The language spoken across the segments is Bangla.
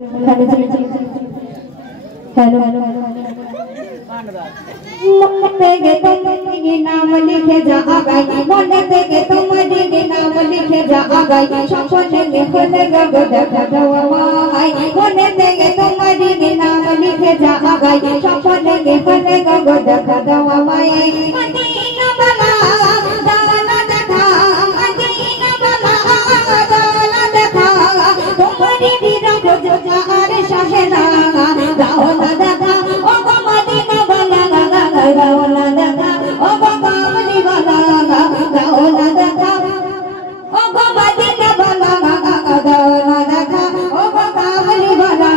हेलो हेलो मोहब्बत के तुम्हारे नाम लिखे जा गई मोहब्बत के तुम्हारे नाम लिखे जा गई सपने में खुलेगा देखा दवा माई मोहब्बत के तुम्हारे नाम लिखे जा गई सपने में खुलेगा देखा दवा माई मदीना वाला दाना देखा मदीना वाला दाना देखा तुम्हारी दीदा को जो जारे शहना दाना देखा ओ मदीना वाला गाओला देखा ओ कामली वाला गाओला देखा ओ मदीना वाला गाओला देखा ओ कामली वाला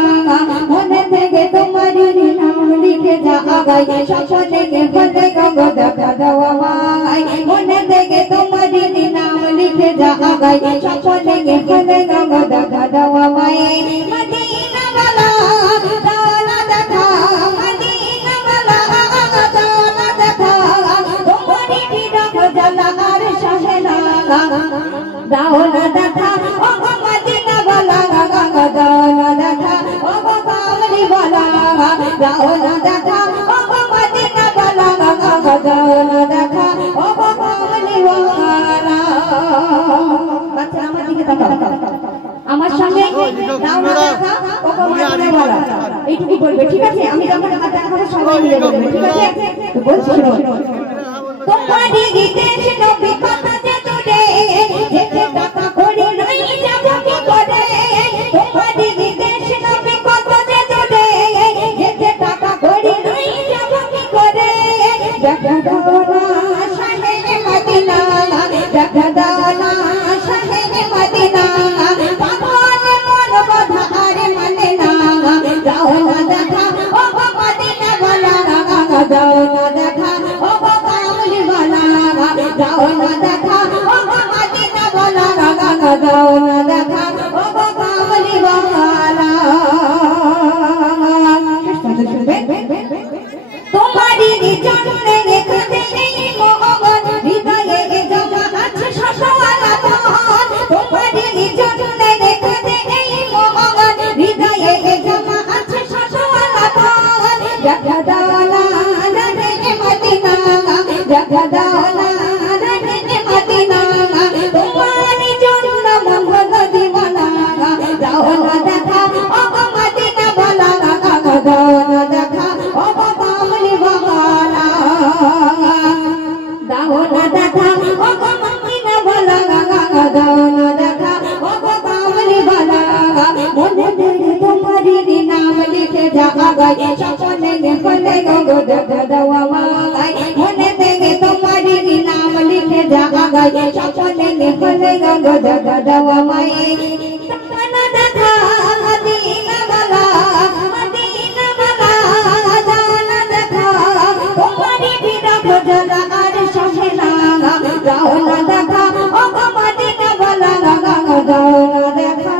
मन থেকে তোমারি নাম লিখে যা গই সপনে के फले गो देखा दवा माई मन থেকে তোমারি नाम लिखे जा गई सपने के फले गो देखा दवा माई मदीना वाला दाना देखा मदीना वाला दाना देखा तुम्हारी दीदा को जला और शहना दाना देखा ओ मदीना वाला दाना देखा ओ कामली वाला दाना देखा ओ मदीना वाला दाना देखा ओ कामली वाला বাচ্চা আমার দিকে তাকাও আমার সামনে দাওনা দেখা ও কামলি वाला এইটুকু বলবে ঠিক আছে আমি যখন হাত দেখাবো সবাই মিলে বলবে ঠিক আছে তো বলছি শোনো তোমারি দেশ নবী কথা যে তোরে যেতে টাকা করি নাই যাব কি করে তোমারি দেশ নবী কথা যে তোরে যেতে টাকা করি নাই যাব কি করে দেখা দাওনা শাহে মদিনা দেখা দাওনা শাহে মদিনা পাগল মন বাধা আরে মানে না দাওনা দেখা ও মদিনা वाला दाना देखा ओ कामली वाला दाना देखा ओ मदीना वाला दाना देखा ओ कामली वाला तुम्हारी जन्ने देखते नहीं मोहब्बत हृदये जमा আছে শশালা তখন तुम्हारी जन्ने देखते नहीं मोहब्बत हृदये जमा আছে শশালা তখন দেখা দাওনা রে মদিনা দেখা দাওনা রে মদিনা তোমারি জন্য মন দিওয়ানা দাওনা দেখা ও মদিনা वाला দাওনা দেখা ও কামলি वाला दाना देखा ओ मदीना वाला दाना देखा ओ कामली वाला मन तेरे तुम्हारी नाम लिखे जा गई सपने में फले गो देखा दवा माई मन तेरे तुम्हारी नाम लिखे जा गई सपने में फले गो देखा दवा माई सपना देखा मदीना वाला दाना देखा तुम्हारी दीदा को जला और शहना दाना देखा ओ मदीना वाला दाना देखा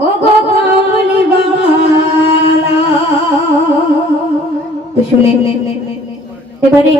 ओ कामली वाला तो শুনে এবারে